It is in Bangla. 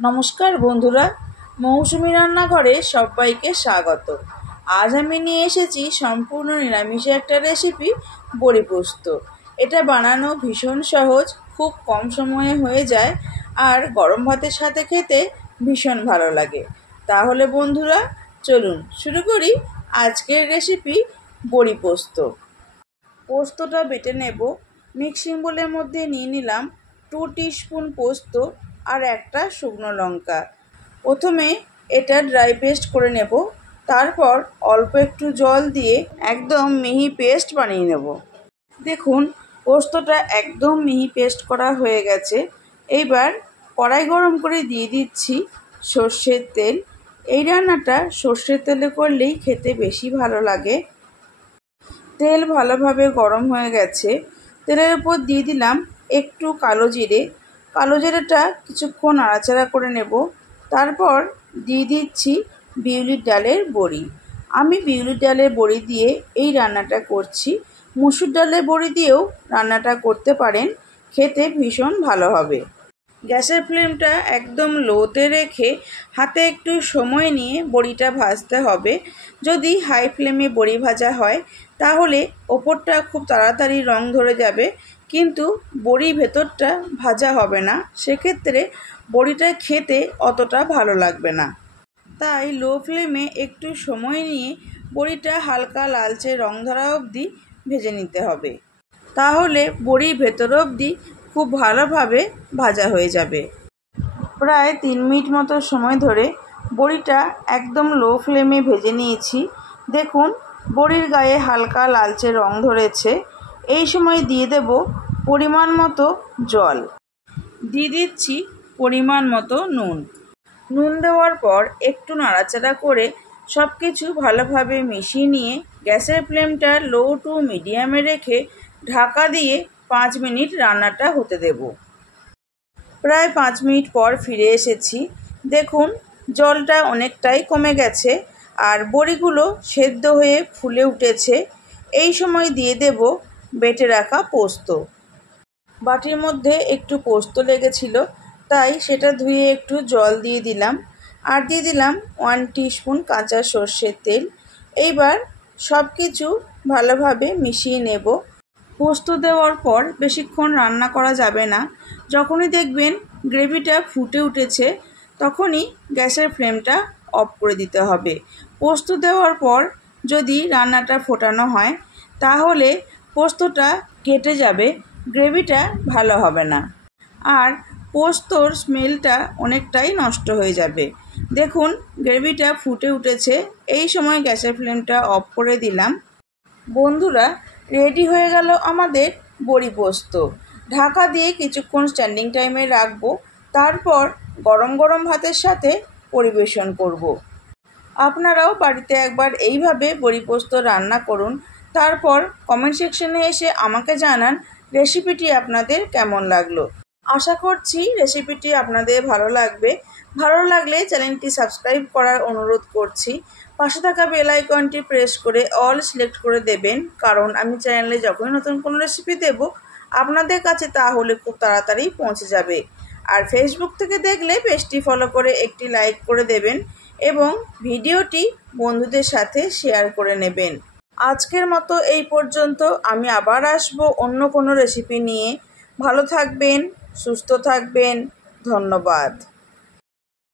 নমস্কার বন্ধুরা, মৌসুমি রান্নাঘরে সবাইকে স্বাগত। আজ আমি নিয়ে এসেছি সম্পূর্ণ নিরামিষ একটা রেসিপি, বড়ি পোস্ত। এটা বানানো ভীষণ সহজ, খুব কম সময়ে হয়ে যায় আর গরম ভাতের সাথে খেতে ভীষণ ভালো লাগে। তাহলে বন্ধুরা চলুন শুরু করি আজকের রেসিপি, বড়ি পোস্ত। পোস্তটা বেটে নেব। মিক্সিং বোলের মধ্যে নিয়ে নিলাম 2 টিস্পুন পোস্ত আর একটা শুকনো লঙ্কা। প্রথমে এটা ড্রাই পেস্ট করে নেব, তারপর অল্প একটু জল দিয়ে একদম মিহি পেস্ট বানিয়ে নেব। দেখুন পোস্তটা একদম মিহি পেস্ট করা হয়ে গেছে। এইবার কড়াই গরম করে দিয়ে দিচ্ছি সর্ষের তেল। এই রান্নাটা সর্ষের তেলে করলেই খেতে বেশি ভালো লাগে। তেল ভালোভাবে গরম হয়ে গেছে। তেলের উপর দিয়ে দিলাম একটু কালো জিরে। কালো জিরেটা কিছুক্ষণ নাড়াচাড়া করে নেব। তারপর দিয়ে দিচ্ছি বিউলির ডালের বড়ি। আমি বিউলির ডালের বড়ি দিয়ে এই রান্নাটা করছি। মুসুর ডালের বড়ি দিয়েও রান্নাটা করতে পারেন, খেতে ভীষণ ভালো হবে। গ্যাসের ফ্লেমটা একদম লোতে রেখে হাতে একটু সময় নিয়ে বড়িটা ভাজতে হবে। যদি হাই ফ্লেমে বড়ি ভাজা হয় তাহলে ওপরটা খুব তাড়াতাড়ি রং ধরে যাবে, কিন্তু বড়ির ভেতরটা ভাজা হবে না, সেক্ষেত্রে বড়িটা খেতে অতটা ভালো লাগবে না। তাই লো ফ্লেমে একটু সময় নিয়ে বড়িটা হালকা লালচে রং ধরা অবধি ভেজে নিতে হবে, তাহলে বড়ির ভেতর অবধি খুব ভালোভাবে ভাজা হয়ে যাবে। প্রায় 3 মিনিট মতো সময় ধরে বড়িটা একদম লো ফ্লেমে ভেজে নিয়েছি। দেখুন বড়ির গায়ে হালকা লালচে রং ধরেছে। এই সময় দিয়ে দেব পরিমাণ মতো জল, দিয়ে দিচ্ছি পরিমাণ মতো নুন। নুন দেওয়ার পর একটু নাড়াচাড়া করে সব কিছু ভালোভাবে মিশিয়ে নিয়ে গ্যাসের ফ্লেমটা লো টু মিডিয়ামে রেখে ঢাকা দিয়ে 5 মিনিট রান্নাটা হতে দেব। প্রায় 5 মিনিট পর ফিরে এসেছি। দেখুন জলটা অনেকটাই কমে গেছে আর বড়িগুলো সেদ্ধ হয়ে ফুলে উঠেছে। এই সময় দিয়ে দেব বেটে রাখা পোস্ত। বাটির মধ্যে একটু পোস্ত লেগেছিল, তাই সেটা ধুয়ে একটু জল দিয়ে দিলাম আর দিয়ে দিলাম 1 টিস্পুন কাঁচা সর্ষের তেল। এইবার সব কিছু ভালোভাবে মিশিয়ে নেব। পোস্ত দেওয়ার পর বেশিক্ষণ রান্না করা যাবে না। যখনই দেখবেন গ্রেভিটা ফুটে উঠেছে তখনই গ্যাসের ফ্লেমটা অফ করে দিতে হবে। পোস্ত দেওয়ার পর যদি রান্নাটা ফোটানো হয় তাহলে পোস্তটা কেটে যাবে, গ্রেভিটা ভালো হবে না আর পোস্তর স্মেলটা অনেকটাই নষ্ট হয়ে যাবে। দেখুন গ্রেভিটা ফুটে উঠেছে। এই সময় গ্যাসের ফ্লেমটা অফ করে দিলাম। বন্ধুরা রেডি হয়ে গেল আমাদের বড়ি পোস্ত। ঢাকা দিয়ে কিছুক্ষণ স্ট্যান্ডিং টাইমে রাখবো, তারপর গরম গরম ভাতের সাথে পরিবেশন করব। আপনারাও বাড়িতে একবার এইভাবে বড়ি পোস্ত রান্না করুন, তারপর কমেন্ট সেকশনে এসে আমাকে জানান রেসিপিটি আপনাদের কেমন লাগলো। আশা করছি রেসিপিটি আপনাদের ভালো লাগবে। ভালো লাগলে চ্যানেলটি সাবস্ক্রাইব করার অনুরোধ করছি। পাশে থাকা বেল আইকনটি প্রেস করে অল সিলেক্ট করে দেবেন, কারণ আমি চ্যানেলে যখনই নতুন কোনো রেসিপি দেব আপনাদের কাছে তাহলে খুব তাড়াতাড়ি পৌঁছে যাবে। আর ফেসবুক থেকে দেখলে পেজটি ফলো করে একটি লাইক করে দেবেন এবং ভিডিওটি বন্ধুদের সাথে শেয়ার করে নেবেন। আজকের মতো এই পর্যন্ত। আমি আবার আসবো অন্য কোনো রেসিপি নিয়ে। ভালো থাকবেন, সুস্থ থাকবেন। ধন্যবাদ।